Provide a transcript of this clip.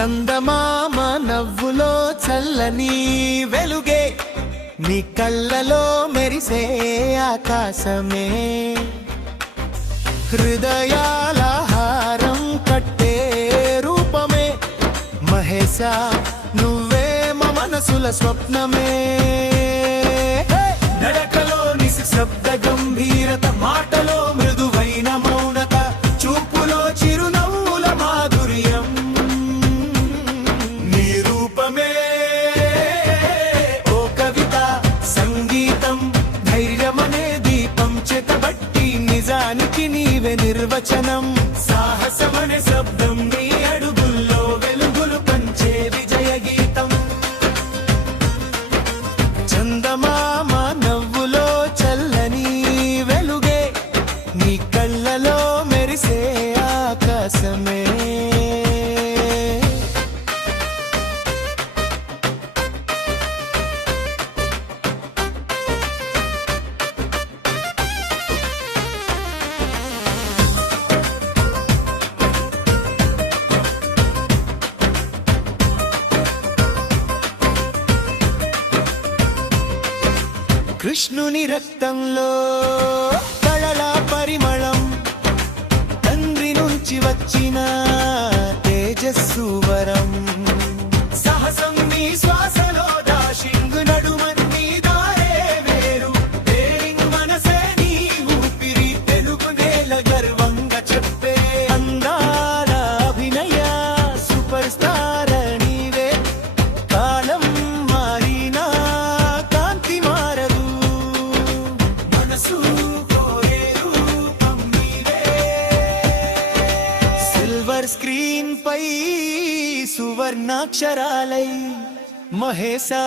చందమామ నవ్వులో చల్లని వెలుగే నీ కళ్ళలో మెరిసే ఆకాశమే. హృదయాల హారం కట్టే రూపమే. మహేశ నువ్వే మా మనసుల స్వప్నమే. చేతబట్టి నిజానికి నీవే నిర్వచనం. సాహసమనే కృష్ణుని రక్తంలో కళల పరిమళం తండ్రి నుంచి వచ్చిన తేజస్సు వరం. సాహసం మీ స్వా पर स्क्रीन पै सुवर्णाक्षरालय महेशा।